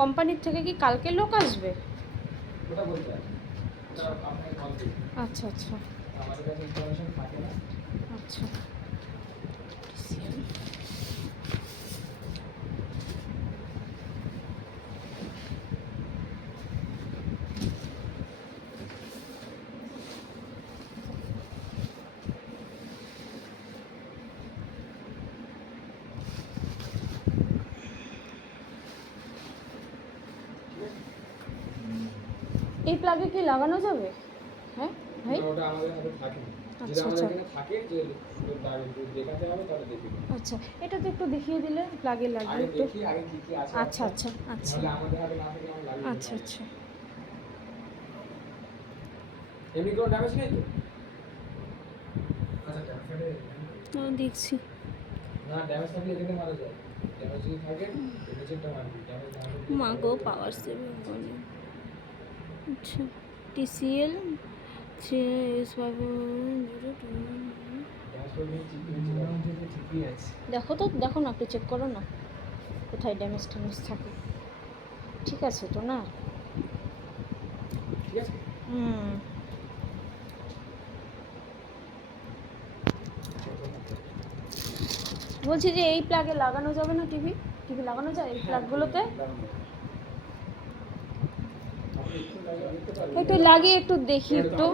কোম্পানির থেকে কি কালকে লোক আসবে? ওটা বলতে পারি ওটা আপনাকে কল দিই। আচ্ছা আচ্ছা আমাদের কাছে ইনফরমেশন থাকে না। আচ্ছা এই প্লাগে কি লাগানো যাবে? হ্যাঁ ভাই ওটা আমাদের হাতে থাকে না। যদি আচ্ছা আমাদের আচ্ছা এখানে থাকে যে দেখাতে হবে তাহলে দেখি। আচ্ছা এটা তো একটু দেখিয়ে দিলে প্লাগে লাগিয়ে আগে একটু। দেখি আগে কি কি আছে। আচ্ছা আচ্ছা আচ্ছা তাহলে আমাদের হাতে না থাকে আমরা লাগিয়ে আচ্ছা দিই। আচ্ছা এমনি কোনো ড্যামেজ নেই তো? আচ্ছা দেখছি না ড্যামেজ থাকলে এখানে মারা যায়। ড্যামেজ যদি থাকে নিচেরটা মারবি। ড্যামেজ না থাকলে মা গো পাওয়ার সেভিং বলে। আচ্ছা টিসিএল 3S502 ড্যামেজ করলে ঠিকই আছে। দেখো তো, দেখো না একটু চেক করো না কোথায় ড্যামেজ ট্যামেজ থাকে। ঠিক আছে তো না? ঠিক আছে। বলছি যে এই প্লাগে লাগানো যাবে না টিভি? টিভি লাগানো যায় এই প্লাগগুলোতে? একটু লাগিয়ে একটু দেখি একটু।